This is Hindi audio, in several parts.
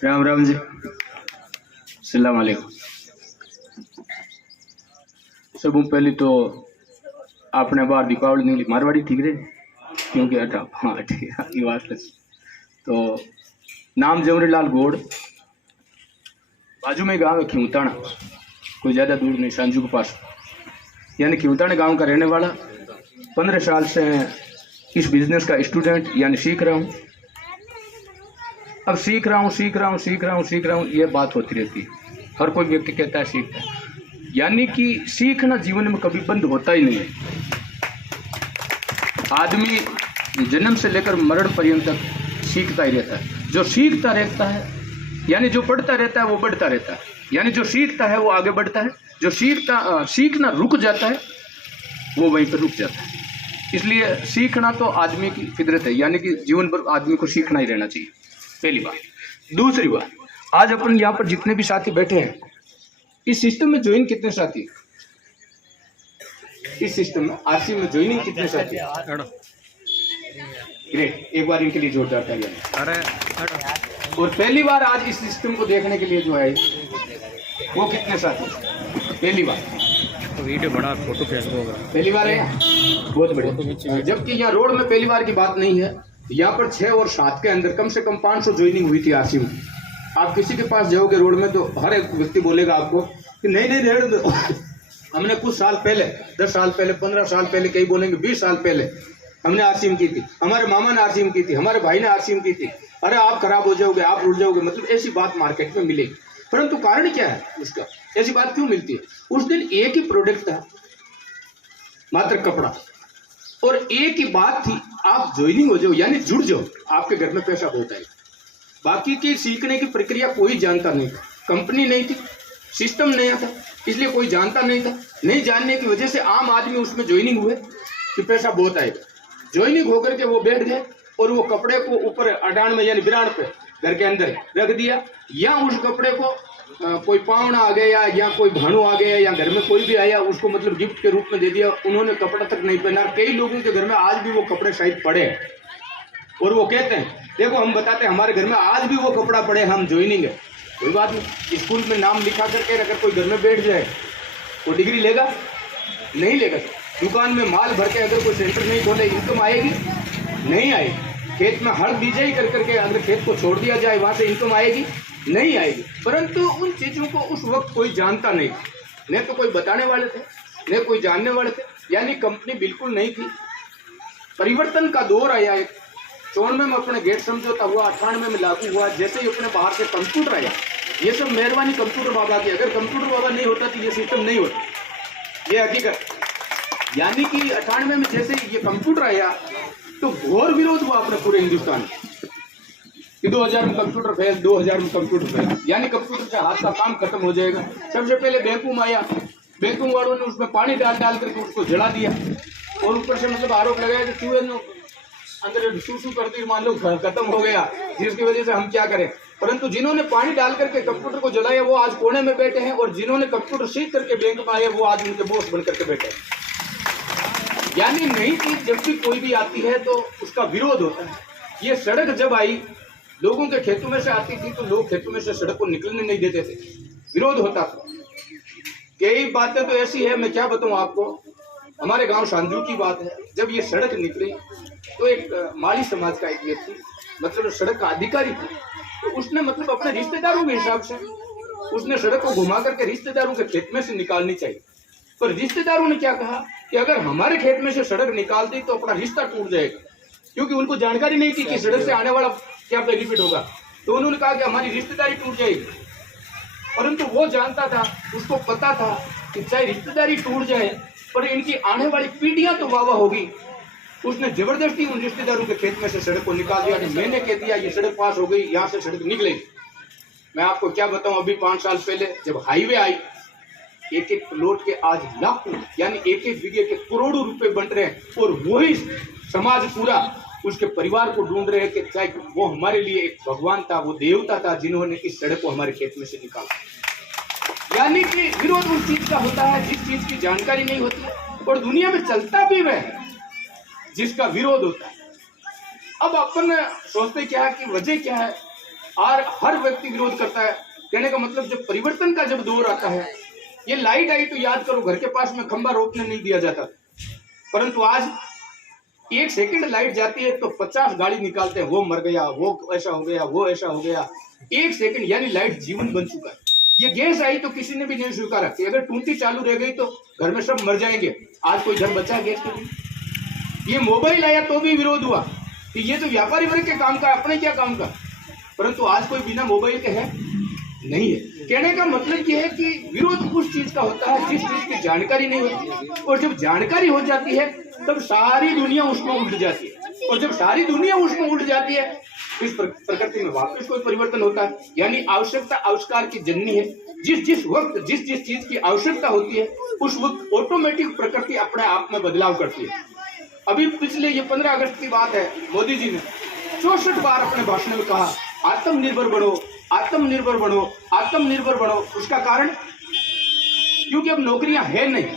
राम राम जी, सलाम वालेकुम। सबों पहले तो आपने बार दीपावली निकली मारवाड़ी ठीक रहे क्योंकि हटा हाँ ठीक है ये बात तो नाम जमरीलाल गोड़, बाजू में गांव है खिमताना, कोई ज़्यादा दूर नहीं, सांजू के पास, यानी खिमताना गांव का रहने वाला। 15 साल से इस बिजनेस का स्टूडेंट यानी सीख रहा हूँ। अब सीख रहा हूँ ये बात होती रहती है। हर कोई व्यक्ति कहता है सीखता है, यानी कि सीखना जीवन में कभी बंद होता ही नहीं है। आदमी जन्म से लेकर मरण पर्यंत तक सीखता ही रहता है। जो सीखता रहता है यानी जो पढ़ता रहता है वो बढ़ता रहता है, यानी जो सीखता है वो आगे बढ़ता है। जो सीखना रुक जाता है वो वहीं पर रुक जाता है। इसलिए सीखना तो आदमी की फितरत है, यानी कि जीवन भर आदमी को सीखना ही रहना चाहिए, पहली बात। दूसरी बात, आज अपन यहाँ पर जितने भी साथी बैठे हैं, इस सिस्टम में ज्वाइन कितने साथी, इस सिस्टम में आरसी में ज्वाइनिंग कितने साथी? ग्रेट, एक बार इनके लिए जोरदार तालियां। और पहली बार आज इस सिस्टम को देखने के लिए जो है वो कितने साथी? पहली बार वीडियो बना, फोटो फेसबुक पहली बार है, बहुत बढ़िया। जबकि यहाँ रोड में पहली बार की बात नहीं है, यहाँ पर 6 और 7 के अंदर कम से कम 500 ज्वाइनिंग हुई थी आरसी में। आप किसी के पास जाओगे रोड में तो हर एक व्यक्ति बोलेगा आपको कि नहीं रेड़ दो। हमने कुछ साल पहले, 10 साल पहले, 15 साल पहले, कई बोलेंगे 20 साल पहले हमने आरसीएम की थी, हमारे मामा ने आरसीएम की थी, हमारे भाई ने आरसीएम की थी, अरे आप खराब हो जाओगे, आप रुट जाओगे, मतलब ऐसी बात मार्केट में मिलेगी। परंतु कारण क्या है उसका, ऐसी बात क्यों मिलती है? उस दिन एक ही प्रोडक्ट था, मात्र कपड़ा, और एक ही बात थी, आप ज्वाइनिंग हो जाओ यानी जुड़ जाओ, आपके घर में पैसा बहुत आएगा। बाकी की सीखने की प्रक्रिया कोई जानता नहीं था, कंपनी नहीं थी, सिस्टम नया था, इसलिए कोई जानता नहीं था। नहीं जानने की वजह से आम आदमी उसमें ज्वाइनिंग हुए कि पैसा बहुत आएगा। ज्वाइनिंग होकर के वो बैठ गए और वो कपड़े को ऊपर अडान में यानी बिराड़ पे घर के अंदर रख दिया, या उस कपड़े को कोई पावना आ गया या कोई भाणु आ गया या घर में कोई भी आया उसको मतलब गिफ्ट के रूप में दे दिया, उन्होंने कपड़ा तक नहीं पहना। कई लोगों के घर में आज भी वो कपड़े शायद पड़े और वो कहते हैं देखो हम बताते हैं हमारे घर में आज भी वो कपड़ा पड़े, हम ज्वाइनिंग है। कोई बात नहीं, स्कूल में नाम लिखा करके अगर कोई घर में बैठ जाए वो डिग्री लेगा? नहीं लेगा। दुकान में माल भर के अगर कोई सेंटर नहीं खोले इनकम आएगी? नहीं आएगी। खेत में हल बीजाई कर करके अगर खेत को छोड़ दिया जाए वहां से इनकम आएगी? नहीं आएगी। परंतु उन चीजों को उस वक्त कोई जानता नहीं, न तो कोई बताने वाले थे न कोई जानने वाले थे, यानी कंपनी बिल्कुल नहीं थी। परिवर्तन का दौर आया, 94 में अपने गेट समझौता हुआ, 98 में लागू हुआ। जैसे ही अपने बाहर से कंप्यूटर आया, ये सब मेहरबानी कंप्यूटर बाबा की, अगर कंप्यूटर बाबा नहीं होता तो ये सिस्टम नहीं होता, ये हकीकत। यानी कि 98 में जैसे ये कंप्यूटर आया तो घोर विरोध हुआ अपने पूरे हिंदुस्तान में कि 2000 में कंप्यूटर फेल, 2000 में कंप्यूटर फेल, यानी कंप्यूटर से हाथ का काम खत्म हो जाएगा। सबसे पहले बैंकों आया, बैंकों वालों ने उसमें पानी डाल करके उसको जला दिया और ऊपर से मतलब आरोप लगाया कि चूहे ने अंदर शू करती मान लो खत्म हो गया, जिसकी वजह से हम क्या करें। परंतु जिन्होंने पानी डाल करके कंप्यूटर को जलाया वो आज कोने में बैठे हैं, और जिन्होंने कंप्यूटर सीख करके बैंक में आए वो आज उनके बॉस बन करके बैठे हैं। यानी नई चीज जब भी कोई भी आती है तो उसका विरोध होता है। ये सड़क जब आई, लोगों के खेतों में से आती थी तो लोग खेतों में से सड़क को निकलने नहीं देते थे, विरोध होता था। कई बातें तो ऐसी है, मैं क्या बताऊं आपको। हमारे गांव सांजू की बात है, जब ये सड़क निकली तो एक माली समाज का एक व्यक्ति मतलब सड़क का अधिकारी था, तो उसने मतलब अपने रिश्तेदारों के हिसाब से उसने सड़क को घुमा करके रिश्तेदारों के खेत में से निकालनी चाहिए। पर रिश्तेदारों ने क्या कहा कि अगर हमारे खेत में से सड़क निकाल दी तो अपना रिश्ता टूट जाएगा, क्योंकि उनको जानकारी नहीं थी कि सड़क से आने वाला क्या बेनिफिट होगा। तो उन्होंने कहा कि हमारी रिश्तेदारी टूट जाएगी। परंतु वो जानता था, उसको पता था कि चाहे रिश्तेदारी टूट जाए पर इनकी आने वाली पीढ़ियां तो वाह होगी। उसने जबरदस्ती उन रिश्तेदारों के खेत में से सड़क को निकाल दिया। मैंने कह दिया ये सड़क पास हो गई, यहाँ से सड़क निकलेगी। मैं आपको क्या बताऊं, अभी 5 साल पहले जब हाईवे आई, एक एक प्लॉट के आज लाखों यानी एक एक बीघे के करोड़ों रुपए बन रहे हैं, और वही समाज पूरा उसके परिवार को ढूंढ रहे हैं कि चाहे वो हमारे लिए एक भगवान था, वो देवता था जिन्होंने इस सड़क को हमारे खेत में से निकाला। यानी कि विरोध उस चीज का होता है जिस चीज की जानकारी नहीं होती है, और दुनिया में चलता भी वह जिसका विरोध होता है। अब अपन सोचते क्या है कि वजह क्या है, और हर व्यक्ति विरोध करता है। कहने का मतलब जब परिवर्तन का जब दौर आता है, ये लाइट आई तो याद करो घर के पास में खंबा रोकने नहीं दिया जाता, परंतु आज 1 सेकंड लाइट जाती है तो 50 गाड़ी निकालते हैं, वो मर गया, वो ऐसा हो गया, वो ऐसा हो गया। 1 सेकंड यानी लाइट जीवन बन चुका है। ये गैस आई तो किसी ने भी नहीं स्वीकारा कि अगर टूटी चालू रह गई तो घर में सब मर जाएंगे। आज कोई घर बचा गैस के लिए। ये मोबाइल आया तो भी विरोध हुआ कि ये तो व्यापारी वर्ग के काम का, अपने क्या काम का, परंतु आज कोई बिना मोबाइल के है नहीं है। कहने का मतलब ये है कि विरोध उस चीज का होता है जिस चीज की जानकारी नहीं होती, और जब जानकारी हो जाती है तब सारी दुनिया उसमें उल्ट जाती है, और जब सारी दुनिया उसमें उल्ट जाती है इस प्रकृति में वापस कोई परिवर्तन होता है। यानी आवश्यकता आविष्कार की जननी है। जिस वक्त जिस चीज की आवश्यकता होती है उस वक्त ऑटोमेटिक प्रकृति अपने आप में बदलाव करती है। अभी पिछले ये 15 अगस्त की बात है, मोदी जी ने 64 बार अपने भाषण में कहा आत्मनिर्भर बनो, आत्मनिर्भर बनो, आत्मनिर्भर बनो। उसका कारण क्योंकि अब नौकरियां है नहीं,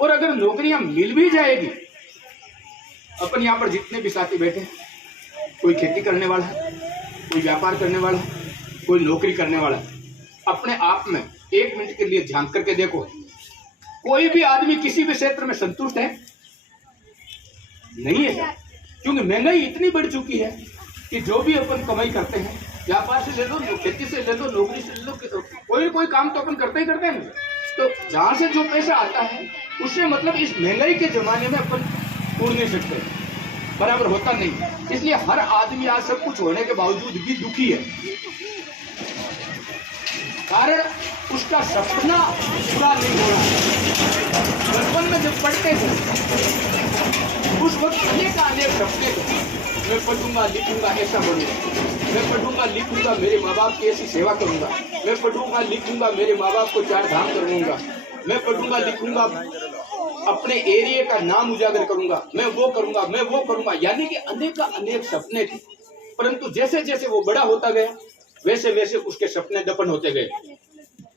और अगर नौकरियां मिल भी जाएगी, अपन यहाँ पर जितने भी साथी बैठे, कोई खेती करने वाला है, कोई व्यापार करने वाला है, कोई नौकरी करने वाला है, अपने आप में 1 मिनट के लिए झांक करके देखो, कोई भी आदमी किसी भी क्षेत्र में संतुष्ट है नहीं है। क्योंकि महंगाई इतनी बढ़ चुकी है कि जो भी अपन कमाई करते हैं, व्यापार से ले लो, खेती से ले लो, नौकरी से ले लो, कोई काम तो अपन करते ही करते हैं। तो जहां से जो पैसा आता है उससे मतलब इस महंगाई के जमाने में अपन उड़ नहीं सकते, बराबर होता नहीं। इसलिए हर आदमी आज सब कुछ होने के बावजूद भी दुखी है, कारण उसका सपना पूरा नहीं हो रहा। बचपन में जब पढ़ते थे उस वक्त अनेक सपने थे, मैं पढ़ूंगा लिखूंगा ऐसा बनूंगा, मैं पढ़ूंगा लिखूंगा मेरे माँ बाप की ऐसी सेवा करूंगा, मैं पढ़ूंगा लिखूंगा मेरे माँ बाप को 4 धाम करवाऊंगा, मैं पढ़ूंगा लिखूंगा अपने एरिया का नाम उजागर करूंगा, मैं वो करूंगा, मैं वो करूंगा। यानी कि अनेक सपने थे, परंतु जैसे जैसे वो बड़ा होता गया वैसे वैसे उसके सपने दफन होते गए,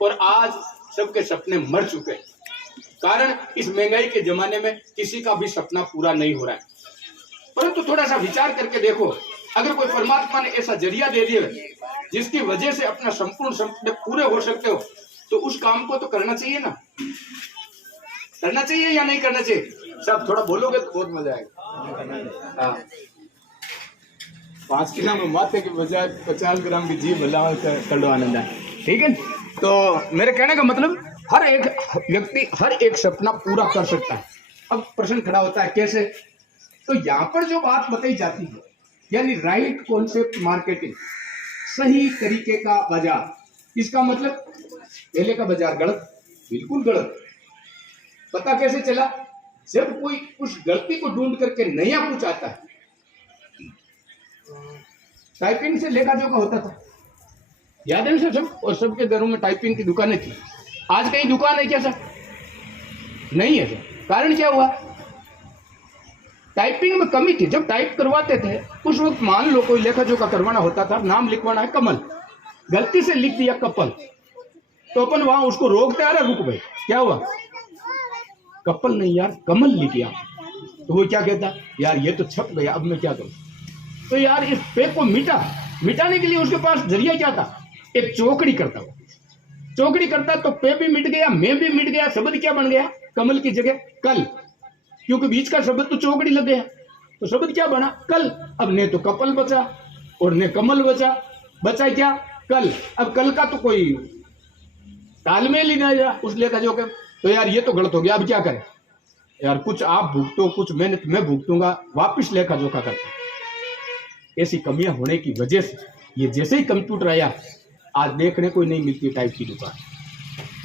और आज सबके सपने मर चुके हैं। कारण इस महंगाई के जमाने में किसी का भी सपना पूरा नहीं हो रहा है। परंतु थोड़ा सा विचार करके देखो, अगर कोई परमात्मा ने ऐसा जरिया दे दिया जिसकी वजह से अपना संपूर्ण सपने पूरे हो सकते हो, तो उस काम को तो करना चाहिए ना, करना चाहिए या नहीं करना चाहिए? सब थोड़ा बोलोगे तो बहुत मजा आएगा। 5 किलो में माथे के बजाय 50 ग्राम की जीभ भला कर लो, आनंद है। ठीक है, तो मेरे कहने का मतलब हर एक व्यक्ति हर एक सपना पूरा कर सकता है। अब प्रश्न खड़ा होता है कैसे? तो यहाँ पर जो बात बताई जाती है, यानी राइट कॉन्सेप्ट मार्केटिंग, सही तरीके का बाजार, इसका मतलब पहले का बाजार गलत, बिल्कुल गलत। पता कैसे चला? जब कोई उस गलती को ढूंढ करके नया कुछ आता है। टाइपिंग से लेखा जोखा होता था, याद है सब, और सबके घरों में टाइपिंग की दुकानें थी। आज कहीं दुकान है क्या सर? नहीं है सर। कारण क्या हुआ? टाइपिंग में कमी थी। जब टाइप करवाते थे उस वक्त मान लो कोई लेखा जोखा करवाना होता था, नाम लिखवाना है कमल, गलती से लिख दिया कपल, तो अपन वहां उसको रोकते आ रहे, रुक भाई क्या हुआ? कपल नहीं यार, कमल लिख दिया। तो वो क्या कहता, यार ये तो छप गया, अब मैं क्या करूं? तो यार इस पे को मिटाने के लिए उसके पास जरिया क्या था? एक चौकड़ी करता, वो चौकड़ी करता तो पे भी मिट गया, मैं भी मिट गया, शब्द क्या बन गया? कमल की जगह कल, क्योंकि बीच का शब्द तो चौकड़ी लग गया, तो शब्द क्या बना? कल। अब ने तो कपल बचा और ने कमल बचा क्या? कल। अब कल का तो कोई तालमेल ही नहीं रहा उस लेखा जो के। तो यार ये तो गलत हो गया, अब क्या करें? यार कुछ आप भुगतो, कुछ मेहनत मैं भुगतूंगा, वापिस लेखा जोखा करते। ऐसी कमियां होने की वजह से ये जैसे ही कंप्यूटर आया, आज देखने को नहीं मिलती टाइप की दुकान,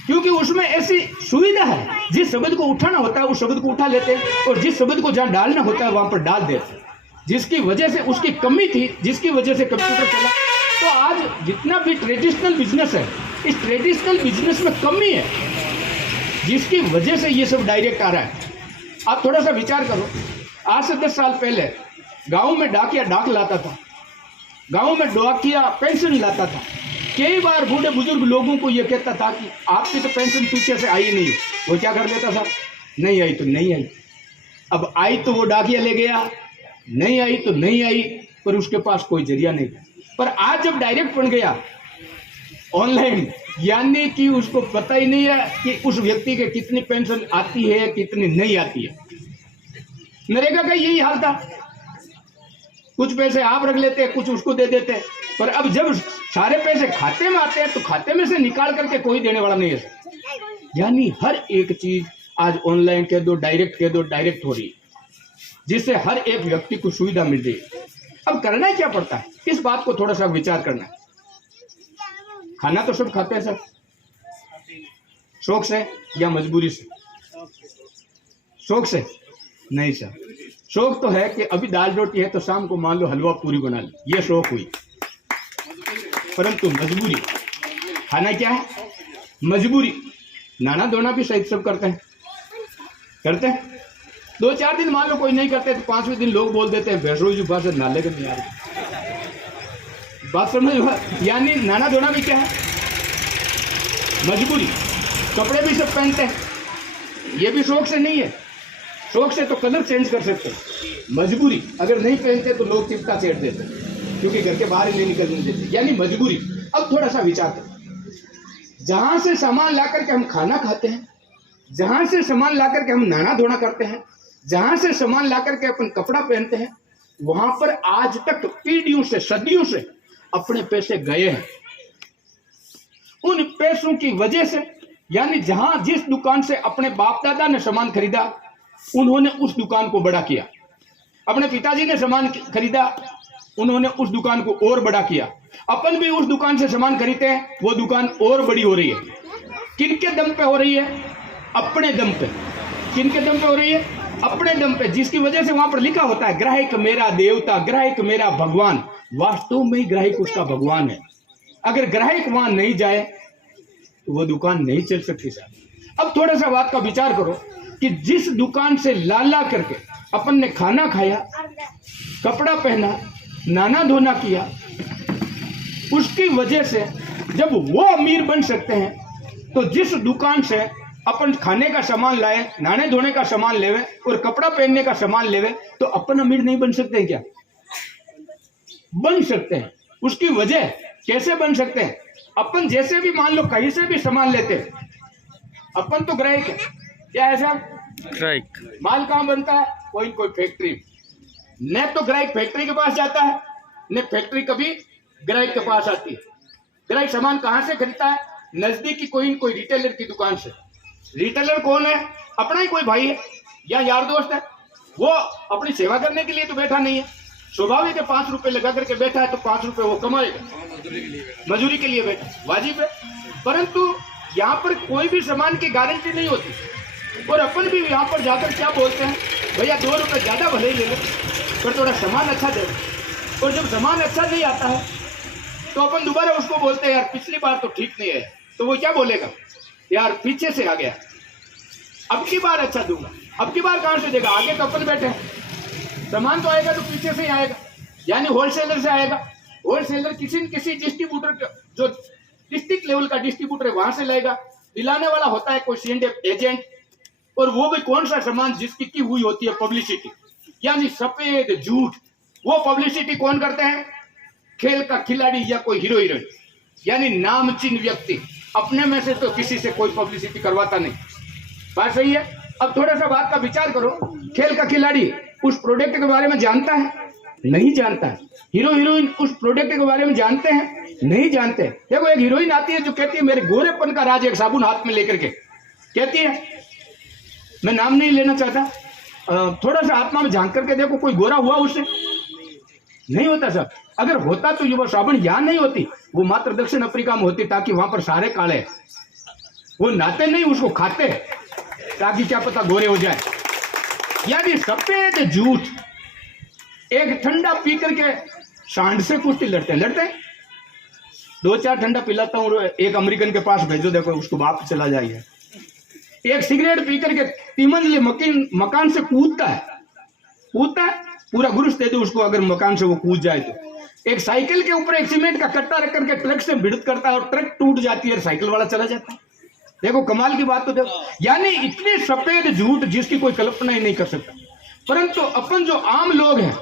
क्योंकि उसमें ऐसी सुविधा है, जिस शब्द को उठाना होता है उस शब्द को उठा लेते हैं, और जिस शब्द को जहां डालना होता है वहां पर डाल देते, जिसकी वजह से उसकी कमी थी, जिसकी वजह से कंप्यूटर चला। तो आज जितना भी ट्रेडिशनल बिजनेस है, इस ट्रेडिशनल बिजनेस में कमी है, जिसकी वजह से ये सब डायरेक्ट आ रहा है। आप थोड़ा सा विचार करो, आज से 10 साल पहले गांव में डाकिया डाक लाता था, गांव में डाकिया पेंशन लाता था। कई बार बूढ़े बुजुर्ग लोगों को यह कहता था कि आपकी तो पेंशन पीछे से आई नहीं। वो क्या कर लेता था? नहीं आई तो नहीं आई, अब आई तो वो डाकिया ले गया, नहीं आई तो नहीं आई, पर उसके पास कोई जरिया नहीं था। पर आज जब डायरेक्ट बन गया ऑनलाइन, यानी कि उसको पता ही नहीं है कि उस व्यक्ति के कितनी पेंशन आती है कितनी नहीं आती है। नरेगा का यही हाल था, कुछ पैसे आप रख लेते कुछ उसको दे देते, पर अब जब सारे पैसे खाते में आते हैं तो खाते में से निकाल करके कोई देने वाला नहीं है। यानी हर एक चीज आज ऑनलाइन कह दो, डायरेक्ट कह दो, डायरेक्ट हो रही है, जिससे हर एक व्यक्ति को सुविधा मिल रही है। अब करना क्या पड़ता है, इस बात को थोड़ा सा विचार करना है। खाना तो सब खाते हैं सर, शौक से या मजबूरी से? शौक से नहीं सर, शौक तो है कि अभी दाल रोटी है तो शाम को मान लो हलवा पूरी बना ली, ये शौक हुई। परंतु मजबूरी, खाना क्या है? मजबूरी। नाना धोना भी सही सब करते हैं, करते हैं। 2-4 दिन मान लो कोई नहीं करते तो 5वें दिन लोग बोल देते हैं भैंसों जुबा से नाले का नहीं आ रही। बात समझ, यानी नाना धोना भी क्या है? मजबूरी। कपड़े भी सब पहनते हैं, ये भी शौक से नहीं है। शौक से तो कलर चेंज कर सकते हैं, मजबूरी अगर नहीं पहनते तो लोग चिपका छेड़ देते क्योंकि घर के बाहर ही नहीं निकलने देते, यानी मजबूरी। अब थोड़ा सा विचार करें, जहां से सामान ला करके हम खाना खाते हैं, जहां से सामान ला करके हम नाना धोना करते हैं, जहां से सामान ला करके अपन कपड़ा पहनते हैं, वहां पर आज तक पीढ़ियों से सदियों से अपने पैसे गए हैं। उन पैसों की वजह से, यानी जहां जिस दुकान से अपने बाप दादा ने सामान खरीदा उन्होंने उस दुकान को बड़ा किया, अपने पिताजी ने सामान खरीदा उन्होंने उस दुकान को और बड़ा किया, अपन भी उस दुकान से सामान खरीदते हैं, वो दुकान और बड़ी हो रही है। किनके दम पे हो रही है? अपने दम पे। किनके दम पे हो रही है? अपने दम पे, जिसकी वजह से वहां पर लिखा होता है ग्राहक मेरा देवता, ग्राहक मेरा भगवान। वास्तव में ग्राहक उसका भगवान है। अगर ग्राहक वहां नहीं जाए तो वो दुकान नहीं चल सकती साहब। अब थोड़ा सा बात का विचार करो कि जिस दुकान से ला करके अपन ने खाना खाया, कपड़ा पहना, नाना धोना किया, उसकी वजह से जब वो अमीर बन सकते हैं तो जिस दुकान से अपन खाने का सामान लाए, नाने धोने का सामान लेवे और कपड़ा पहनने का सामान लेवे, तो अपन अमीर नहीं बन सकते हैं क्या? बन सकते हैं। उसकी वजह कैसे बन सकते हैं? अपन जैसे भी मान लो कहीं से भी सामान लेते हैं, अपन तो ग्राहक है, क्या है साहब? ग्राहक। माल कहाँ बनता है? कोई फैक्ट्री। न तो ग्राहक फैक्ट्री के पास जाता है, न फैक्ट्री कभी ग्राहक के पास आती है। ग्राहक सामान कहाँ से खरीदता है? नजदीकी कोई रिटेलर की दुकान से। रिटेलर कौन है? अपना ही कोई भाई है या यार दोस्त है, वो अपनी सेवा करने के लिए तो बैठा नहीं है। स्वाभाविक है 5 रुपए लगा करके बैठा है तो 5 रुपए वो कमाएगा, मजदूरी के लिए बैठा, वाजिब है। परंतु यहाँ पर कोई भी सामान की गारंटी नहीं होती। और अपन भी यहाँ पर जाकर क्या बोलते हैं, भैया 2 रुपए ज्यादा भले ही ले लो पर थोड़ा सामान अच्छा दे। और जब सामान अच्छा नहीं आता है तो अपन दोबारा उसको बोलते हैं यार पिछली बार तो ठीक नहीं है, तो वो क्या बोलेगा, यार पीछे से आ गया, अब की बार अच्छा दूंगा। अब की बार कहां से देगा? आगे तो अपन बैठे हैं, सामान तो आएगा तो पीछे से ही आएगा, यानी होलसेलर से आएगा। होलसेलर किसी न किसी डिस्ट्रीब्यूटर, जो डिस्ट्रिक्ट लेवल का डिस्ट्रीब्यूटर है वहां से लाएगा। दिलाने वाला होता है कोई C&F एजेंट, और वो भी कौन सा सामान जिसकी की हुई होती है पब्लिसिटी, यानी सफेद झूठ। वो पब्लिसिटी कौन करते हैं? खेल का खिलाड़ी या कोई हीरो हीरोइन, यानी नामचीन व्यक्ति। अपने में से तो किसी से कोई पब्लिसिटी करवाता नहीं। बात सही है? अब थोड़ा सा बात का विचार करो, खेल का खिलाड़ी उस प्रोडक्ट के बारे में जानता है? नहीं जानता है। हीरो हीरोइन उस प्रोडक्ट के बारे में जानते हैं? नहीं जानते। देखो एक हीरोइन आती है जो कहती है मेरे गोरेपन का राज, एक साबुन हाथ में लेकर के कहती है, मैं नाम नहीं लेना चाहता, थोड़ा सा आत्मा में झांक करके देखो कोई गोरा हुआ उससे? नहीं होता सर। अगर होता तो ये वो साबुन यहाँ नहीं होती, वो मात्र दक्षिण अफ्रीका में होती, ताकि वहां पर सारे काले। वो नाते नहीं, उसको खाते ताकि क्या पता गोरे हो जाए। यानी सफेद झूठ। एक ठंडा पी करके सांड से कुश्ती लड़ते हैं। 2-4 ठंडा पिलाता हूँ, एक अमेरिकन के पास भेजो, देखो उसको बाप चला जाइए। एक सिगरेट पी करके 3 मंजिले मकान से कूदता है, पूरा गुरुस दे दो उसको अगर मकान से वो कूद जाए तो। एक साइकिल के ऊपर एक सीमेंट का कट्टा रख करके ट्रक से भिड़त करता है और ट्रक टूट जाती है और साइकिल वाला चला जाता है। देखो कमाल की बात तो देखो, यानी इतने सफेद झूठ जिसकी कोई कल्पना ही नहीं कर सकता। परंतु अपन जो आम लोग हैं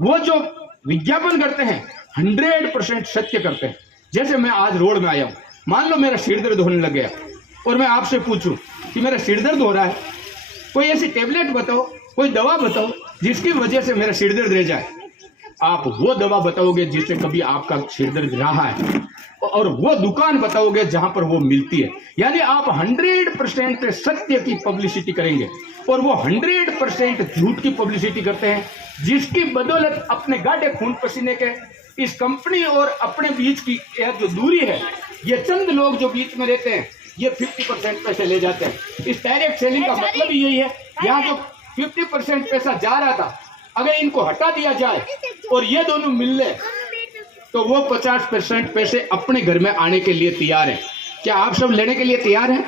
वो जो विज्ञापन करते हैं, 100% सत्य करते हैं। जैसे मैं आज रोड में आया हूं, मान लो मेरा सिर दर्द होने लग गया और मैं आपसे पूछूं कि मेरा सिर दर्द हो रहा है, कोई ऐसी टेबलेट बताओ, कोई दवा बताओ जिसकी वजह से मेरा सिर दर्द रह जाए। आप वो दवा बताओगे जिससे कभी आपका सिर दर्द रहा है, और वो दुकान बताओगे जहां पर वो मिलती है। यानी आप 100% सत्य की पब्लिसिटी करेंगे और वो 100% झूठ की पब्लिसिटी करते हैं, जिसकी बदौलत अपने गाढ़े खून पसीने के इस कंपनी और अपने बीच की यह जो दूरी है, ये चंद लोग जो बीच में रहते हैं, ये 50% पैसे ले जाते हैं। इस डायरेक्ट सेलिंग का मतलब ही यही है। यहाँ जो 50% पैसा जा रहा था, अगर इनको हटा दिया जाए और ये दोनों मिल ले, तो वो 50% पैसे अपने घर में आने के लिए तैयार है। क्या आप सब लेने के लिए तैयार हैं?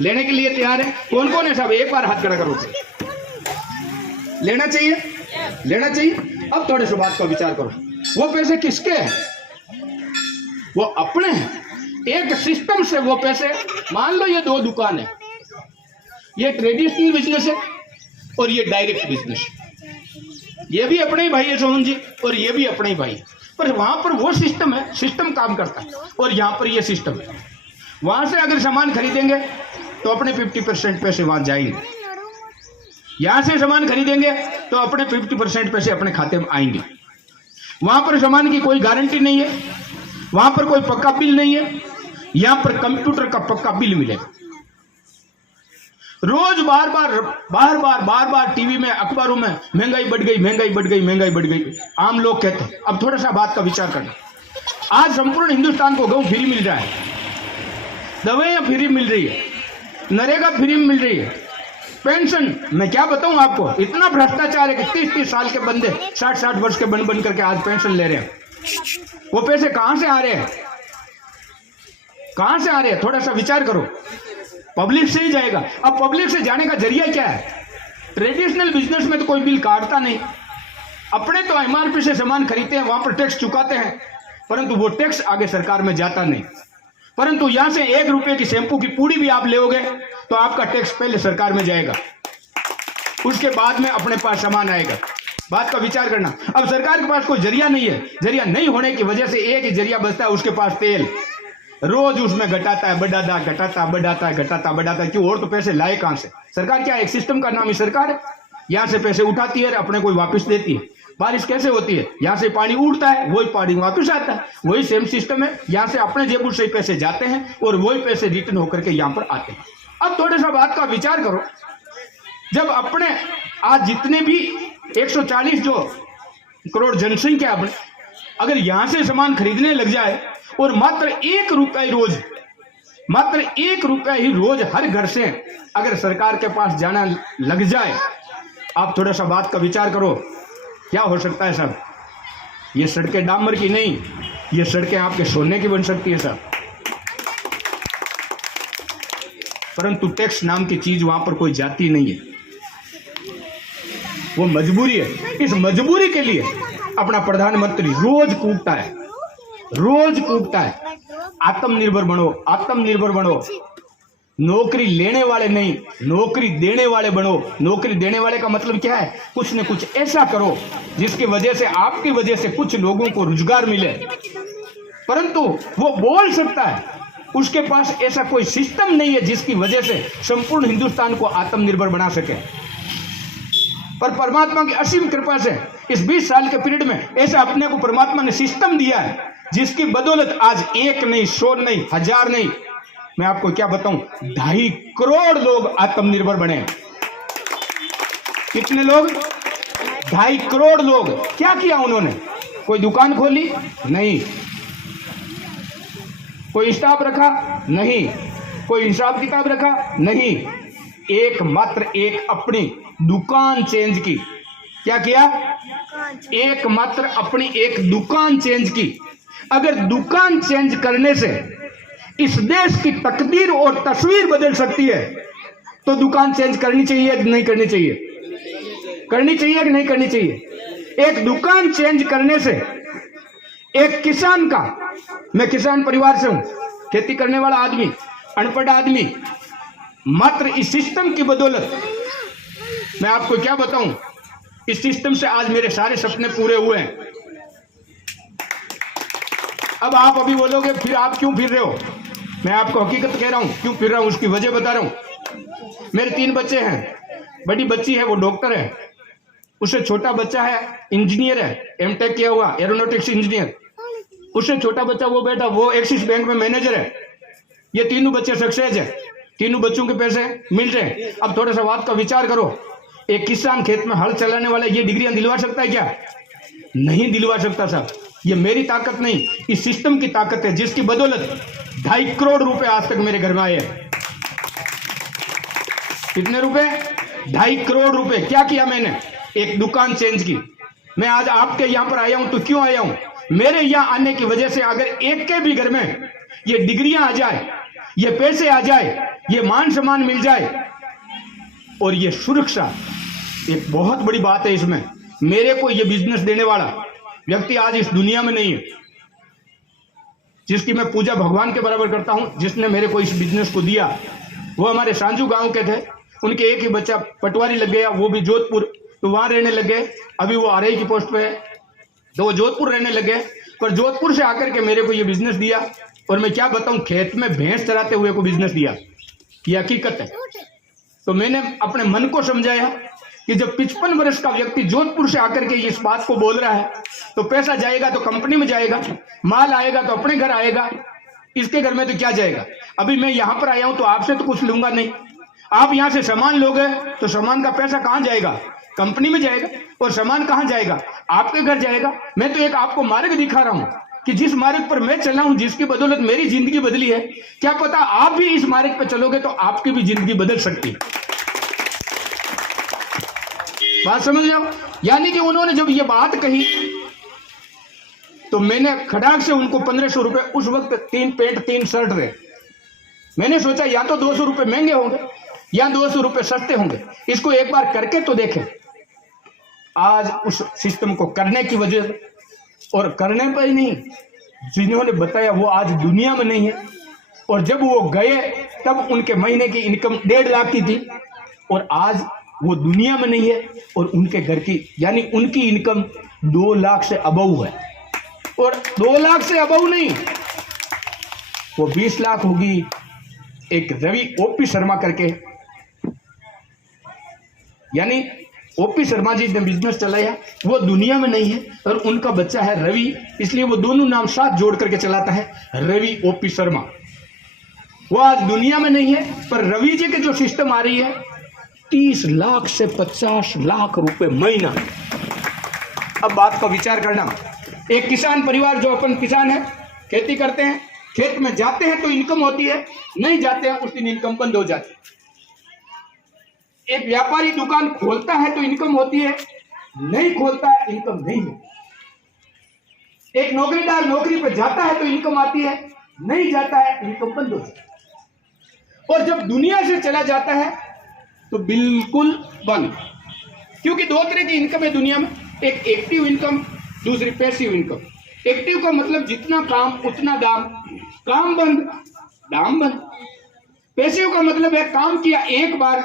लेने के लिए तैयार है? कौन कौन है सब? एक बार हाथ खड़ा करो। लेना चाहिए, लेना चाहिए। अब थोड़े से बात का विचार करो, वो पैसे किसके हैं? वो अपने हैं। एक सिस्टम से वो पैसे, मान लो ये दो दुकान है, ये ट्रेडिशनल बिजनेस है और ये डायरेक्ट बिजनेस है। ये भी अपने ही भाई है सोहन जी, और ये भी अपने ही भाई है, पर वहां पर वो सिस्टम है, सिस्टम काम करता है, और यहाँ पर ये सिस्टम है। वहां से अगर सामान खरीदेंगे तो अपने 50% पैसे वहां जाएंगे, यहां से सामान खरीदेंगे तो अपने 50% पैसे अपने खाते में आएंगे। वहां पर सामान की कोई गारंटी नहीं है, वहां पर कोई पक्का बिल नहीं है, यहां पर कंप्यूटर का पक्का बिल मिलेगा। रोज बार बार टीवी में, अखबारों में महंगाई बढ़ गई, महंगाई बढ़ गई, महंगाई बढ़ गई, आम लोग कहते हैं। अब थोड़ा सा बात का विचार करना, आज संपूर्ण हिंदुस्तान को गेहूं फ्री मिल रहा है, दवाइयां फ्री मिल रही है, नरेगा फ्री मिल रही है, पेंशन, मैं क्या बताऊं आपको, इतना भ्रष्टाचार है कि 30-30 साल के बंदे 60-60 वर्ष के बन करके आज पेंशन ले रहे हैं। वो पैसे कहां से आ रहे हैं? कहां से आ रहे हैं? थोड़ा सा विचार करो। पब्लिक से ही जाएगा। अब पब्लिक से जाने का जरिया क्या है? ट्रेडिशनल बिजनेस में तो कोई बिल काटता नहीं, अपने तो एमआरपी से सामान खरीदते हैं, वहां पर टैक्स चुकाते हैं, परंतु वो टैक्स आगे सरकार में जाता नहीं। परंतु यहां से 1 रुपए की शैंपू की पूड़ी भी आप लेोगे तो आपका टैक्स पहले सरकार में जाएगा, उसके बाद में अपने पास सामान आएगा। बात का विचार करना। अब सरकार के पास कोई जरिया नहीं है, जरिया नहीं होने की वजह से एक ही जरिया बचता है, उसके पास तेल। रोज उसमें घटाता है, बढ़ाता है, घटाता बढ़ाता है, घटाता बढ़ाता है। क्यों? और तो पैसे लाए कहां से? सरकार क्या एक सिस्टम का नाम ही सरकार है। यहां से पैसे उठाती है, अपने को वापस देती है। बारिश कैसे होती है? यहां से पानी उड़ता है, वही पानी वापस आता है, वही सेम सिस्टम है। यहां से अपने जेबू से पैसे जाते हैं और वही पैसे रिटर्न होकर के यहां पर आते हैं। अब थोड़ा सा बात का विचार करो, जब अपने आज जितने भी 140 जो करोड़ जनसंख्या अपने, अगर यहां से सामान खरीदने लग जाए और मात्र 1 रुपया ही रोज, मात्र 1 रुपया ही रोज हर घर से अगर सरकार के पास जाना लग जाए, आप थोड़ा सा बात का विचार करो, क्या हो सकता है साहब? ये सड़कें डामर की नहीं, ये सड़कें आपके सोने की बन सकती है साहब। परंतु टैक्स नाम की चीज वहां पर कोई जाती नहीं है, वो मजबूरी है। इस मजबूरी के लिए अपना प्रधानमंत्री रोज कूदता है, रोज कूदता है, आत्मनिर्भर बनो, आत्मनिर्भर बनो। नौकरी लेने वाले नहीं, नौकरी देने वाले बनो। नौकरी देने वाले का मतलब क्या है? कुछ न कुछ ऐसा करो जिसकी वजह से, आपकी वजह से कुछ लोगों को रोजगार मिले। परंतु वो बोल सकता है, उसके पास ऐसा कोई सिस्टम नहीं है जिसकी वजह से संपूर्ण हिंदुस्तान को आत्मनिर्भर बना सके। पर परमात्मा की असीम कृपा से इस 20 साल के पीरियड में ऐसा अपने को परमात्मा ने सिस्टम दिया है, जिसकी बदौलत आज 1 नहीं, 100 नहीं, 1000 नहीं, मैं आपको क्या बताऊं, 2.5 करोड़ लोग आत्मनिर्भर बने। कितने लोग? 2.5 करोड़ लोग। क्या किया उन्होंने? कोई दुकान खोली? नहीं। कोई स्टाफ रखा? नहीं। कोई हिसाब किताब रखा? नहीं। एकमात्र एक अपनी दुकान चेंज की। क्या किया? एकमात्र अपनी एक दुकान चेंज की। अगर दुकान चेंज करने से इस देश की तकदीर और तस्वीर बदल सकती है, तो दुकान चेंज करनी चाहिए कि नहीं करनी चाहिए? करनी चाहिए कि नहीं करनी चाहिए? एक दुकान चेंज करने से एक किसान का, मैं किसान परिवार से हूं, खेती करने वाला आदमी, अनपढ़ आदमी, मात्र इस सिस्टम की बदौलत मैं आपको क्या बताऊं, इस सिस्टम से आज मेरे सारे सपने पूरे हुए हैं। अब आप अभी बोलोगे फिर आप क्यों फिर रहे हो, मैं आपको हकीकत कह रहा हूं क्यों फिर रहा हूं, उसकी वजह बता रहा हूं। मेरे 3 बच्चे हैं, बड़ी बच्ची है वो डॉक्टर है, उससे छोटा बच्चा है इंजीनियर है, एमटेक किया हुआ एरोनॉटिक्स इंजीनियर, उससे छोटा बच्चा वो बेटा वो एक्सिस बैंक में मैनेजर है। ये तीनों बच्चे सक्सेस है, तीनों बच्चों के पैसे मिल रहे हैं। अब थोड़ा सा बात का विचार करो, एक किसान खेत में हल चलाने वाला ये डिग्रियां दिलवा सकता है क्या? नहीं दिलवा सकता साहब। ये मेरी ताकत नहीं, इस सिस्टम की ताकत है जिसकी बदौलत 2.5 करोड़ रुपए आज तक मेरे घर में आए हैं। कितने रुपए? 2.5 करोड़ रुपए। क्या किया मैंने? एक दुकान चेंज की। मैं आज आपके यहां पर आया हूं तो क्यों आया हूं? मेरे यहां आने की वजह से अगर एक के भी घर में ये डिग्रियां आ जाए, ये पैसे आ जाए, ये मान सम्मान मिल जाए और ये सुरक्षा, एक बहुत बड़ी बात है इसमें। मेरे को ये बिजनेस देने वाला व्यक्ति आज इस दुनिया में नहीं है, जिसकी मैं पूजा भगवान के बराबर करता हूं, जिसने मेरे को इस बिजनेस को दिया। वो हमारे सांजू गांव के थे, उनके एक ही बच्चा पटवारी लग गया, वो भी जोधपुर, तो वहां रहने लग गए। अभी वो आरआई की पोस्ट पे है तो वो जोधपुर रहने लग गए। पर जोधपुर से आकर के मेरे को ये बिजनेस दिया, और मैं क्या बताऊं, खेत में भैंस चराते हुए को बिजनेस दिया। ये हकीकत है। तो मैंने अपने मन को समझाया कि जब 55 वर्ष का व्यक्ति जोधपुर से आकर के इस बात को बोल रहा है, तो पैसा जाएगा तो कंपनी में जाएगा, माल आएगा तो अपने घर आएगा, इसके घर में तो क्या जाएगा। अभी मैं यहां पर आया हूं तो आपसे तो कुछ लूंगा नहीं, आप यहां से सामान लोगे तो सामान का पैसा कहां जाएगा? कंपनी में जाएगा। और सामान कहां जाएगा? आपके घर जाएगा। मैं तो एक आपको मार्ग दिखा रहा हूं कि जिस मार्ग पर मैं चला हूं, जिसकी बदौलत मेरी जिंदगी बदली है, क्या पता आप भी इस मार्ग पर चलोगे तो आपकी भी जिंदगी बदल सकती है। बात समझ जाओ। यानी कि उन्होंने जब ये बात कही तो मैंने खड़ाक से उनको 1500 रुपए, उस वक्त 3 पैंट 3 शर्ट रहे। मैंने सोचा या तो 200 रुपए महंगे होंगे या 200 रुपए सस्ते होंगे, इसको एक बार करके तो देखें। आज उस सिस्टम को करने की वजह, और करने पर ही नहीं, जिन्होंने बताया वो आज दुनिया में नहीं है। और जब वो गए तब उनके महीने की इनकम 1.5 लाख की थी, और आज वो दुनिया में नहीं है और उनके घर की, यानी उनकी इनकम 2 लाख से अबव है। और 2 लाख से अबव नहीं, वो 20 लाख होगी। एक रवि ओपी शर्मा करके, यानी ओपी शर्मा जी ने बिजनेस चलाया, वो दुनिया में नहीं है और उनका बच्चा है रवि, इसलिए वो दोनों नाम साथ जोड़ करके चलाता है, रवि ओपी शर्मा। वो आज दुनिया में नहीं है, पर रवि जी के जो सिस्टम आ रही है 30 लाख से 50 लाख रुपए महीना। अब बात का विचार करना, एक किसान परिवार, जो अपन किसान है, खेती करते हैं, खेत में जाते हैं तो इनकम होती है, नहीं जाते हैं उस दिन इनकम बंद हो जाती है। एक व्यापारी दुकान खोलता है तो इनकम होती है, नहीं खोलता है इनकम नहीं होती। एक नौकरीदार नौकरी पर जाता है तो इनकम आती है, नहीं जाता है इनकम बंद हो जाती है। और जब दुनिया से चला जाता है तो बिल्कुल बंद, क्योंकि 2 तरह की इनकम है दुनिया में, एक एक्टिव इनकम, दूसरी पैसिव इनकम। एक्टिव का मतलब जितना काम उतना दाम, काम बंद दाम बंद। पैसिव का मतलब है काम किया एक बार,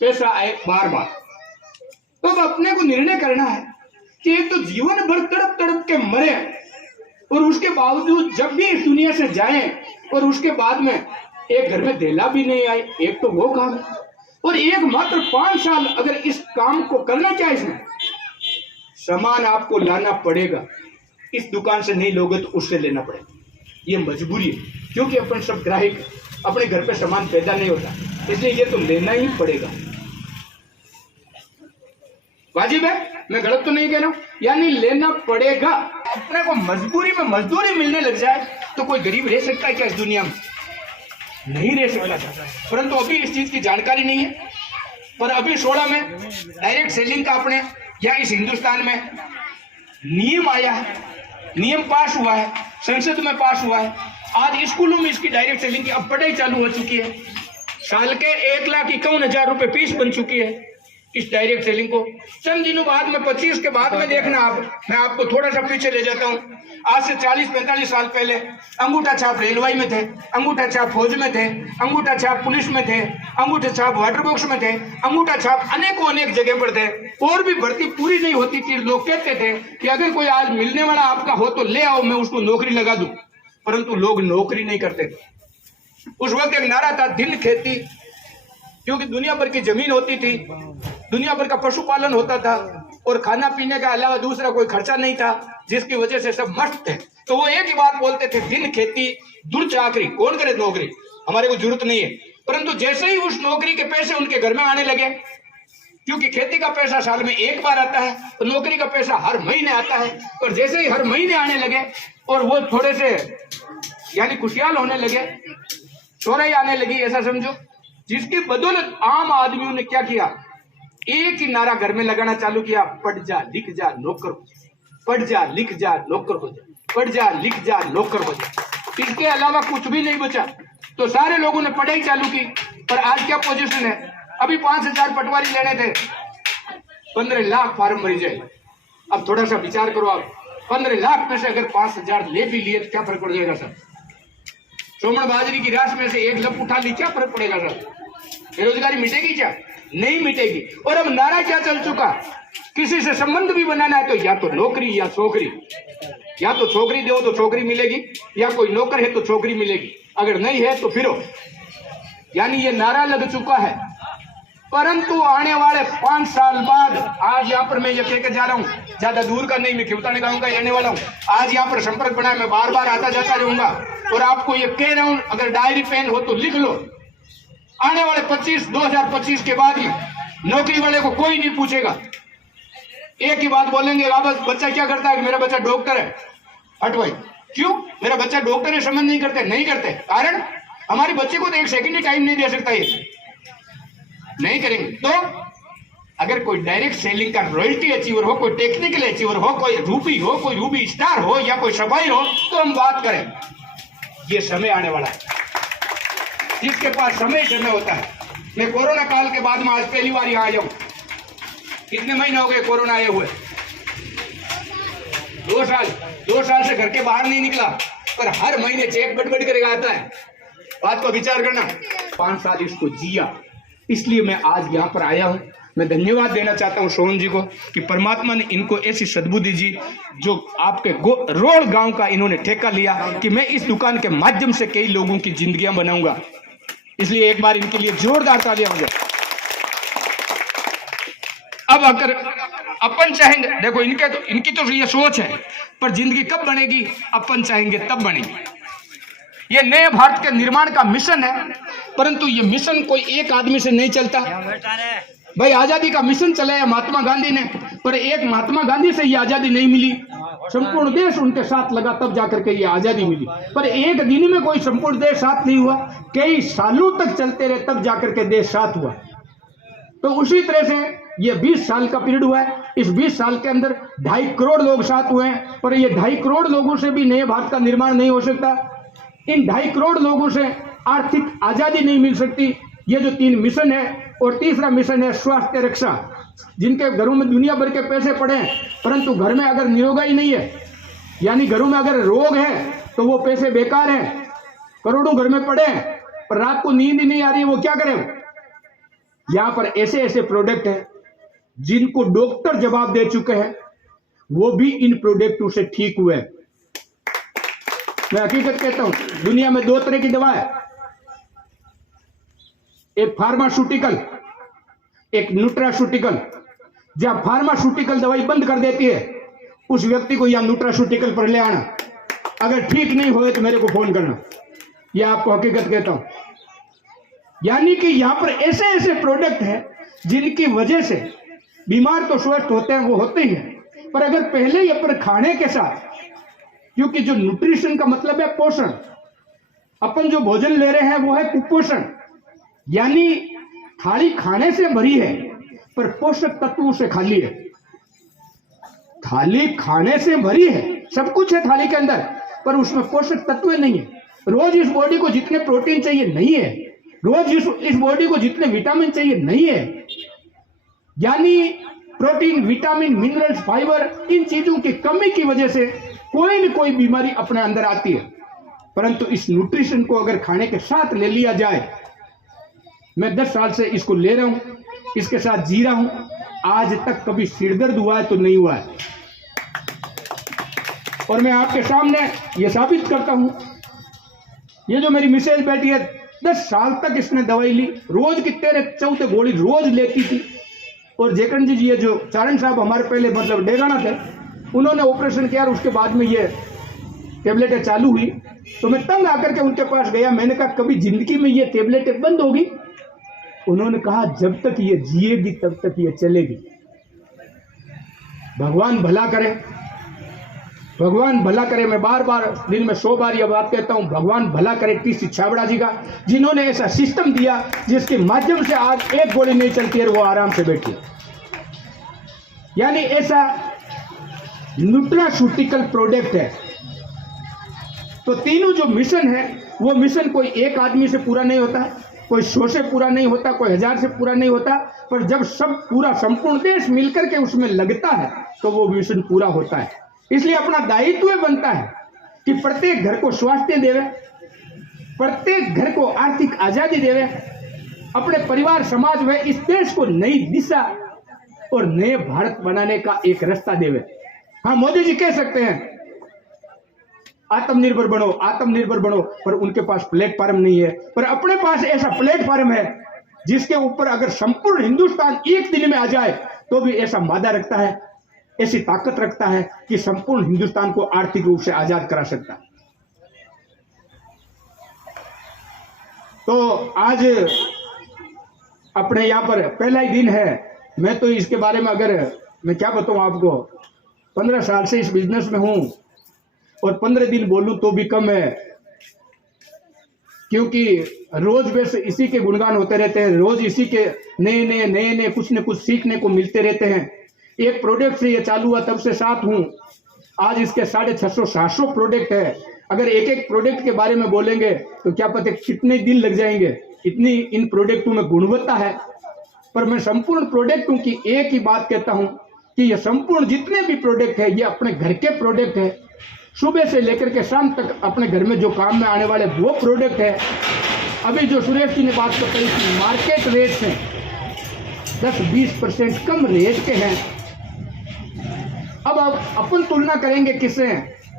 पैसा आए बार बार। तो अब अपने को निर्णय करना है कि एक तो जीवन भर तड़प तड़प के मरे और उसके बावजूद जब भी इस दुनिया से जाएं और उसके बाद में एक घर में देला भी नहीं आए, एक तो वो काम है। और एक मात्र 5 साल अगर इस काम को करना चाहे, इसमें सामान आपको लाना पड़ेगा, इस दुकान से नहीं लोगे तो उससे लेना पड़ेगा, ये मजबूरी है, क्योंकि अपन सब ग्राहक, अपने घर पे सामान पैदा नहीं होता, इसलिए ये तो लेना ही पड़ेगा। वाजिब है, मैं गलत तो नहीं कह रहा हूं, यानी लेना पड़ेगा। अपने को मजबूरी में मजदूरी मिलने लग जाए तो कोई गरीब रह सकता है क्या इस दुनिया में? नहीं रह सकता। परंतु अभी इस चीज की जानकारी नहीं है। पर अभी 16 में डायरेक्ट सेलिंग का अपने या इस हिंदुस्तान में नियम आया है, नियम पास हुआ है, संसद में पास हुआ है। आज स्कूलों में इसकी डायरेक्ट सेलिंग की अब पढ़ाई चालू हो चुकी है। साल के 1,51,000 रुपए फीस बन चुकी है इस डायरेक्ट सेलिंग को। चंद दिनों बाद में 25 के बाद में देखना आप, मैं आपको थोड़ा सा पीछे ले जाता हूँ। आज से 40-45 साल पहले अंगूठा छाप रेलवे में थे, अंगूठा छाप फौज में थे, अंगूठा छाप पुलिस में थे, अंगूठा छाप वाटर बॉक्स में थे, अंगूठा छाप अनेक जगह पर थे। और भी भर्ती पूरी नहीं होती थी। लोग कहते थे कि अगर कोई आज मिलने वाला आपका हो तो ले आओ, मैं उसको नौकरी लगा दूं। परंतु लोग नौकरी नहीं करते थे। उस वक्त एक नारा था, दिन खेती, क्योंकि दुनिया भर की जमीन होती थी, दुनिया भर का पशुपालन होता था और खाना पीने का अलावा दूसरा कोई खर्चा नहीं था, जिसकी वजह से सब मस्त थे। तो वो एक ही बात बोलते थे, दिन खेती दूर चाकरी, कौन करे नौकरी, हमारे को जरूरत नहीं है। परंतु जैसे ही उस नौकरी के पैसे उनके घर में आने लगे, क्योंकि खेती का पैसा साल में एक बार आता है, तो नौकरी का पैसा हर महीने आता है, और जैसे ही हर महीने आने लगे और वो थोड़े से यानी खुशहाल होने लगे, चोराई आने लगी, ऐसा समझो, जिसकी बदौलत आम आदमियों ने क्या किया, एक ही नारा घर में लगाना चालू किया, पढ़ जा लिख जा नौकर हो जा, पढ़ जा लिख जा नौकर हो जा, पढ़ जा लिख जा नौकर हो जा। इसके अलावा कुछ भी नहीं बचा। तो सारे लोगों ने पढ़ाई चालू की। पर आज क्या पोजीशन है, अभी 5000 पटवारी लेने थे, 15 लाख फार्म भरी जाए। अब थोड़ा सा विचार करो, आप 15 लाख में से अगर 5000 ले भी लिए तो क्या फर्क पड़ जाएगा सर? सोमण बाजरी की राश में से एक लप उठा ली, क्या फर्क पड़ेगा सर? बेरोजगारी मिटेगी क्या? नहीं मिटेगी। और अब नारा क्या चल चुका, किसी से संबंध भी बनाना है तो या तो नौकरी या छोकरी, या तो छोकरी दो तो छोकरी मिलेगी, या कोई नौकर है तो छोकरी मिलेगी, अगर नहीं है तो फिरो। यानी ये नारा लग चुका है। परंतु आने वाले 5 साल बाद, आज यहाँ पर मैं ये कहकर जा रहा हूँ, ज्यादा दूर का नहीं, मैं खिवतानी गांव का रहने वाला हूँ, आज यहाँ पर संपर्क बना है, मैं बार बार आता जाता रहूंगा और आपको ये कह रहा हूँ, अगर डायरी पेन हो तो लिख लो, आने वाले 2025 के बाद ही नौकरी वाले को कोई नहीं पूछेगा। एक ही बात बोलेंगे, बस बच्चा क्या करता है, मेरा बच्चा डॉक्टर है। हट भाई, क्यों मेरा बच्चा डॉक्टर है, समझ नहीं करते? नहीं करते, कारण हमारे बच्चे को तो 1 सेकंड ही टाइम नहीं दे सकता, ये नहीं करेंगे। तो अगर कोई डायरेक्ट सेलिंग का रॉयल्टी अचीवर हो, कोई टेक्निकल अचीवर हो, कोई रूबी हो, कोई रूबी स्टार हो, या कोई सफाई हो, तो हम बात करें। ये समय आने वाला है, जिसके पास समय होता है। मैं कोरोना काल के बाद में आज पहली बार यहाँ आया हूँ। कितने महीने हो गए कोरोना आए हुए? 2 साल से घर के बाहर नहीं निकला, पर हर महीने चेक बढ़ कर आता है। बात को विचार करना। 5 साल इसको जिया, इसलिए मैं आज यहाँ पर आया हूँ। मैं धन्यवाद देना चाहता हूँ सोहन जी को कि परमात्मा ने इनको ऐसी सद्बुद्धि दी, जो आपके रोड गांव का इन्होंने ठेका लिया कि मैं इस दुकान के माध्यम से कई लोगों की जिंदगियां बनाऊंगा। इसलिए एक बार इनके लिए जोरदार तालियां हो जाए। अब अगर अपन चाहेंगे, देखो इनकी तो ये सोच है, पर जिंदगी कब बनेगी, अपन चाहेंगे तब बनेगी। ये नए भारत के निर्माण का मिशन है, परंतु ये मिशन कोई एक आदमी से नहीं चलता। भाई आजादी का मिशन चलाया महात्मा गांधी ने, पर एक महात्मा गांधी से ये आजादी नहीं मिली, संपूर्ण देश उनके साथ लगा तब जाकर के ये आजादी मिली। पर एक दिन में कोई संपूर्ण देश साथ नहीं हुआ, कई सालों तक चलते रहे तब जाकर के देश साथ हुआ। तो उसी तरह से ये 20 साल का पीरियड हुआ है। इस 20 साल के अंदर 2.5 करोड़ लोग साथ हुए हैं, पर ये 2.5 करोड़ लोगों से भी नए भारत का निर्माण नहीं हो सकता। इन 2.5 करोड़ लोगों से आर्थिक आजादी नहीं मिल सकती। ये जो 3 मिशन है, और तीसरा मिशन है स्वास्थ्य रक्षा। जिनके घरों में दुनिया भर के पैसे पड़े हैं, परंतु घर में अगर निरोगाई नहीं है, यानी घरों में अगर रोग है, तो वो पैसे बेकार हैं। करोड़ों घर में पड़े हैं, पर रात को नींद ही नहीं आ रही है, वो क्या करें? यहाँ पर ऐसे ऐसे प्रोडक्ट हैं जिनको डॉक्टर जवाब दे चुके हैं, वो भी इन प्रोडक्टों से ठीक हुए। मैं हकीकत कहता हूं, दुनिया में 2 तरह की दवा है, एक फार्मास्यूटिकल, एक न्यूट्रास्यूटिकल। जब फार्मास्यूटिकल दवाई बंद कर देती है, उस व्यक्ति को या न्यूट्रास्यूटिकल पर ले आना, अगर ठीक नहीं होए तो मेरे को फोन करना। यह आपको हकीकत कहता हूं। यानी कि यहां पर ऐसे ऐसे प्रोडक्ट हैं जिनकी वजह से बीमार तो स्वस्थ होते हैं, वो होते ही हैं, पर अगर पहले ही अपन खाने के साथ, क्योंकि जो न्यूट्रिशन का मतलब है पोषण, अपन जो भोजन ले रहे हैं वो है कुपोषण। यानी थाली खाने से भरी है, पर पोषक तत्वों से खाली है। थाली खाने से भरी है, सब कुछ है थाली के अंदर, पर उसमें पोषक तत्व नहीं है। रोज इस बॉडी को जितने प्रोटीन चाहिए नहीं है, रोज इस बॉडी को जितने विटामिन चाहिए नहीं है। यानी प्रोटीन, विटामिन, मिनरल्स, फाइबर, इन चीजों की कमी की वजह से कोई न कोई बीमारी अपने अंदर आती है। परंतु इस न्यूट्रिशन को अगर खाने के साथ ले लिया जाए, मैं 10 साल से इसको ले रहा हूं, इसके साथ जी रहा हूं, आज तक कभी सिरदर्द हुआ है तो नहीं हुआ है। और मैं आपके सामने ये साबित करता हूं, ये जो मेरी मिसेज बैठी है 10 साल तक इसने दवाई ली, रोज की 13-14 गोली रोज लेती थी। और जेकन जी ये जो चारण साहब हमारे पहले मतलब डेगाना थे, उन्होंने ऑपरेशन किया और उसके बाद में ये टेबलेटें चालू हुई। तो मैं तंग आकर के उनके पास गया, मैंने कहा कभी जिंदगी में ये टेबलेटें बंद होगी? उन्होंने कहा जब तक ये जिएगी तब तक ये चलेगी। भगवान भला करे, भगवान भला करे। मैं बार बार दिन में 100 बार यह बात कहता हूं, भगवान भला करे टीसी छाबड़ा जी का, जिन्होंने ऐसा सिस्टम दिया जिसके माध्यम से आज एक गोली नहीं चलती है, वो आराम से बैठी। यानी ऐसा न्यूट्रास्यूटिकल प्रोडक्ट है। तो तीनों जो मिशन है, वो मिशन कोई एक आदमी से पूरा नहीं होता, कोई 100 से पूरा नहीं होता, कोई 1000 से पूरा नहीं होता, पर जब सब पूरा संपूर्ण देश मिलकर के उसमें लगता है तो वो मिशन पूरा होता है। इसलिए अपना दायित्व बनता है कि प्रत्येक घर को स्वास्थ्य देवे, प्रत्येक घर को आर्थिक आजादी देवे, अपने परिवार समाज में इस देश को नई दिशा और नए भारत बनाने का एक रास्ता देवे। हाँ, मोदी जी कह सकते हैं आत्मनिर्भर बनो, आत्मनिर्भर बनो, पर उनके पास प्लेटफॉर्म नहीं है। पर अपने पास ऐसा प्लेटफॉर्म है जिसके ऊपर अगर संपूर्ण हिंदुस्तान एक दिन में आ जाए तो भी ऐसा मादा रखता है, ऐसी ताकत रखता है कि संपूर्ण हिंदुस्तान को आर्थिक रूप से आजाद करा सकता है। तो आज अपने यहां पर पहला ही दिन है। मैं तो इसके बारे में अगर मैं क्या बताऊं आपको, 15 साल से इस बिजनेस में हूं और 15 दिन बोलूं तो भी कम है, क्योंकि रोज बस इसी के गुणगान होते रहते हैं, रोज इसी के नए नए कुछ न कुछ सीखने को मिलते रहते हैं। एक प्रोडक्ट से ये चालू हुआ तब से साथ हूं, आज इसके 650-700 प्रोडक्ट है। अगर एक एक प्रोडक्ट के बारे में बोलेंगे तो क्या पता कितने दिन लग जाएंगे, इतनी इन प्रोडक्टों में गुणवत्ता है। पर मैं संपूर्ण प्रोडक्टों की एक ही बात कहता हूं कि ये संपूर्ण जितने भी प्रोडक्ट है ये अपने घर के प्रोडक्ट है। सुबह से लेकर के शाम तक अपने घर में जो काम में आने वाले वो प्रोडक्ट है। अभी जो सुरेश जी ने बात बताई कि मार्केट रेट से 10-20% कम रेट के हैं। अब अपन तुलना करेंगे किससे?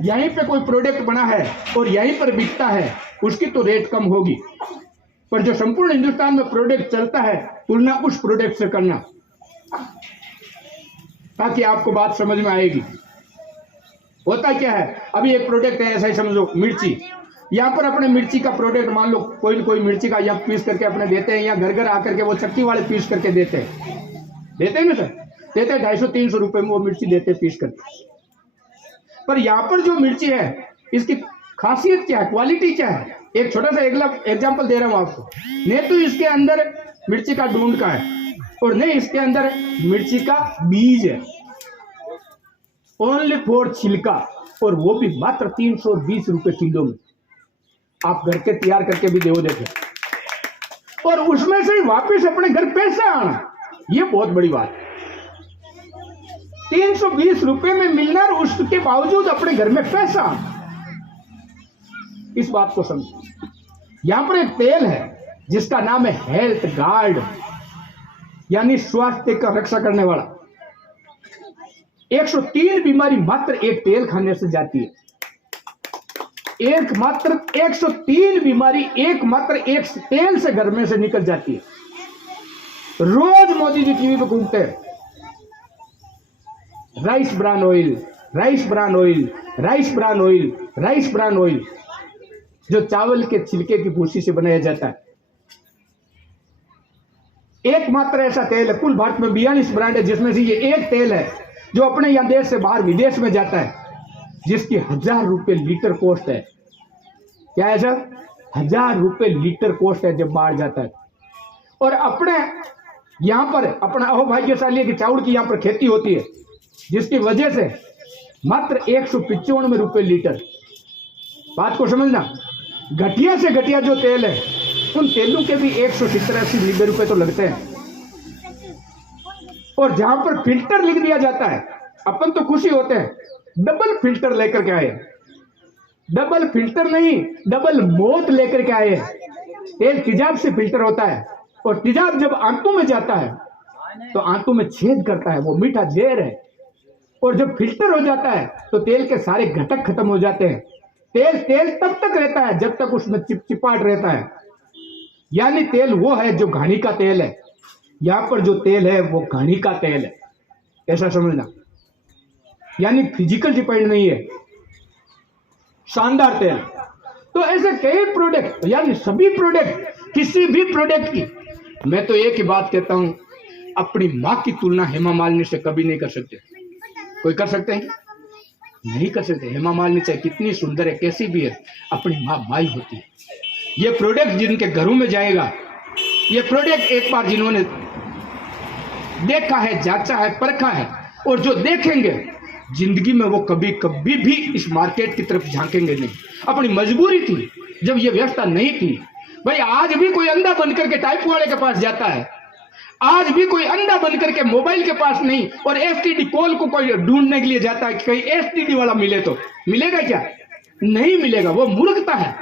यहीं पे कोई प्रोडक्ट बना है और यहीं पर बिकता है, उसकी तो रेट कम होगी। पर जो संपूर्ण हिंदुस्तान में प्रोडक्ट चलता है, तुलना उस प्रोडक्ट से करना, ताकि आपको बात समझ में आएगी। होता क्या है, अभी एक प्रोडक्ट है, ऐसा ही समझो मिर्ची। यहाँ पर अपने मिर्ची का प्रोडक्ट मान लो कोई मिर्ची का यहाँ पीस करके अपने देते हैं, या घर घर आकर के वो चक्की वाले पीस करके देते हैं ना सर, देते हैं 250-300 रुपए में वो मिर्ची देते हैं पीस करके। पर यहाँ पर जो मिर्ची है इसकी खासियत क्या है, क्वालिटी क्या है? एक छोटा सा एग्जाम्पल दे रहा हूँ आपको। नहीं तो इसके अंदर मिर्ची का ढूंढ का है और नहीं इसके अंदर मिर्ची का बीज है, ओनली फॉर छिलका, और वो भी मात्र 320 रुपए किलो में। आप घर के तैयार करके भी देवो देखे, और उसमें से वापस अपने घर पैसा आना, ये बहुत बड़ी बात है। 320 रुपए में मिलना और उसके बावजूद अपने घर में पैसा आना, इस बात को समझो। यहां पर एक तेल है जिसका नाम है हेल्थ गार्ड, यानी स्वास्थ्य का रक्षा करने वाला। 103 बीमारी मात्र एक तेल खाने से जाती है। एक मात्र 103 बीमारी एक मात्र एक तेल से घर में से निकल जाती है। रोज मोदी जी टीवी पे घूमते हैं, rice bran oil, rice bran oil, rice bran oil, rice bran oil, जो चावल के छिलके की भूसी से बनाया जाता है। एकमात्र ऐसा तेल है, कुल भारत में 42 ब्रांड है, जिसमें से ये एक तेल है जो अपने यहां देश से बाहर विदेश में जाता है, जिसकी 1000 रुपए लीटर कॉस्ट है। क्या है सर? 1000 रुपए लीटर कॉस्ट है जब बाहर जाता है। और अपने यहां पर अपना अहोभाग्यशाली है कि चावल की यहां पर खेती होती है, जिसकी वजह से मात्र 195 रुपए लीटर। बात को समझना, घटिया से घटिया जो तेल है उन तेलों के भी 170-180 रुपए तो लगते हैं। और जहां पर फिल्टर लिख दिया जाता है, अपन तो खुशी होते हैं, डबल फिल्टर लेकर के आए। डबल फिल्टर नहीं, डबल मौत लेकर के आए। तेल तेजाब से फिल्टर होता है, और तेजाब जब आंतों में जाता है तो आंतों में छेद करता है, वो मीठा जहर है। और जब फिल्टर हो जाता है तो तेल के सारे घटक खत्म हो जाते हैं। तेल तेल तब तक रहता है जब तक उसमें चिपचिपाहट रहता है, यानी तेल वो है जो घानी का तेल है। यहां पर जो तेल है वो घानी का तेल है, ऐसा समझना। यानी फिजिकल डिपेंड नहीं है, शानदार तेल। तो ऐसे कई प्रोडक्ट, यानी सभी प्रोडक्ट, किसी भी प्रोडक्ट की मैं तो एक ही बात कहता हूं, अपनी मां की तुलना हेमा मालिनी से कभी नहीं कर सकते। कोई कर सकते हैं? नहीं कर सकते। हेमा मालिनी चाहे कितनी सुंदर है, कैसी भी है, अपनी माँ ही होती है। ये प्रोडक्ट जिनके घरों में जाएगा, ये प्रोडक्ट एक बार जिन्होंने देखा है, जांचा है, परखा है, और जो देखेंगे जिंदगी में वो कभी कभी भी इस मार्केट की तरफ झांकेंगे नहीं। अपनी मजबूरी थी जब ये व्यवस्था नहीं थी। भाई आज भी कोई अंधा बनकर के टाइप वाले के पास जाता है, आज भी कोई अंधा बनकर के मोबाइल के पास नहीं और एसटीडी कॉल को कोई ढूंढने के लिए जाता है कि कहीं एसटीडी वाला मिले तो मिलेगा क्या? नहीं मिलेगा, वो मूर्खता है।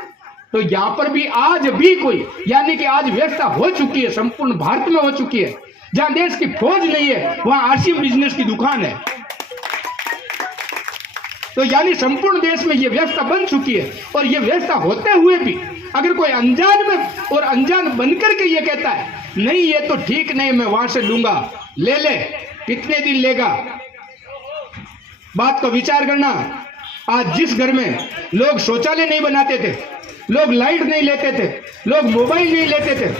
तो यहां पर भी आज भी कोई, यानी कि आज व्यवस्था हो चुकी है, संपूर्ण भारत में हो चुकी है। जहां देश की फौज नहीं है वहां आरसीएम बिजनेस की दुकान है। तो यानी संपूर्ण देश में यह व्यवस्था बन चुकी है। और यह व्यवस्था होते हुए भी अगर कोई अनजान में और अनजान बनकर के ये कहता है नहीं ये तो ठीक नहीं, मैं वहां से लूंगा, ले ले, कितने दिन लेगा? बात को विचार करना। आज जिस घर में लोग शौचालय नहीं बनाते थे, लोग लाइट नहीं लेते थे, लोग मोबाइल नहीं लेते थे,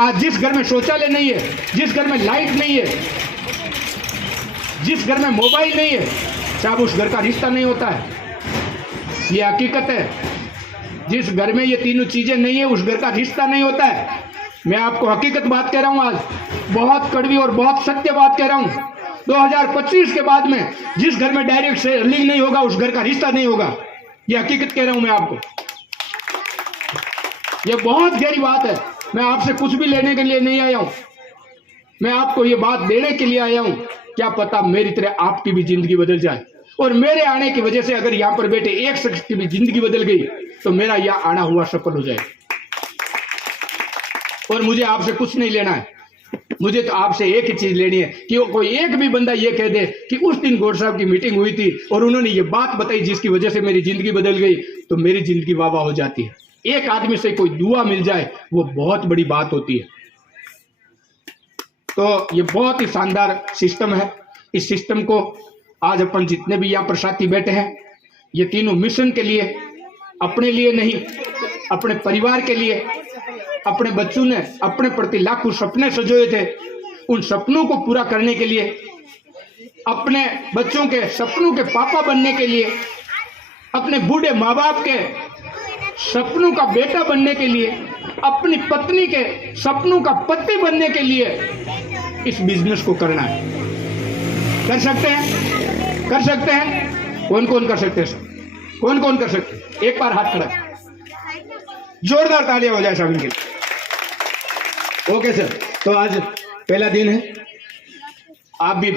आज जिस घर में शौचालय नहीं है, जिस घर में लाइट नहीं है, जिस घर में मोबाइल नहीं है, साहब उस घर का रिश्ता नहीं होता है। ये हकीकत है। जिस घर में ये तीनों चीजें नहीं है उस घर का रिश्ता नहीं होता है। मैं आपको हकीकत बात कह रहा हूं, आज बहुत कड़वी और बहुत सत्य बात कह रहा हूं। 2025 के बाद में जिस घर में डायरेक्ट से लिंक नहीं होगा उस घर का रिश्ता नहीं होगा। ये हकीकत कह रहा हूं मैं आपको। ये बहुत गहरी बात है। मैं आपसे कुछ भी लेने के लिए नहीं आया हूं, मैं आपको ये बात देने के लिए आया हूं। क्या पता मेरी तरह आपकी भी जिंदगी बदल जाए, और मेरे आने की वजह से अगर यहां पर बैठे एक शख्स की भी जिंदगी बदल गई तो मेरा यह आना हुआ सफल हो जाए। और मुझे आपसे कुछ नहीं लेना है, मुझे तो आपसे एक ही चीज लेनी है कि कोई एक भी बंदा ये कह दे कि उस दिन गौड़ साहब की मीटिंग हुई थी और उन्होंने ये बात बताई जिसकी वजह से मेरी जिंदगी बदल गई, तो मेरी जिंदगी वाह वाह हो जाती है। एक आदमी से कोई दुआ मिल जाए वो बहुत बड़ी बात होती है। तो ये बहुत ही शानदार सिस्टम है। इस सिस्टम को आज अपन जितने भी यहाँ पर साथी बैठे हैं, ये तीनों मिशन के लिए, अपने लिए नहीं, अपने परिवार के लिए, अपने बच्चों ने अपने प्रति लाखों सपने सजोए थे, उन सपनों को पूरा करने के लिए, अपने बच्चों के सपनों के पापा बनने के लिए, अपने बूढ़े माँ बाप के सपनों का बेटा बनने के लिए, अपनी पत्नी के सपनों का पति बनने के लिए इस बिजनेस को करना है। कर सकते हैं? कर सकते हैं? कौन कौन कर सकते हैं? कौन कौन कर सकते हैं? एक बार हाथ खड़ा, जोरदार तालियां हो जाए शामिल के लिए। ओके सर, तो आज पहला दिन है, आप भी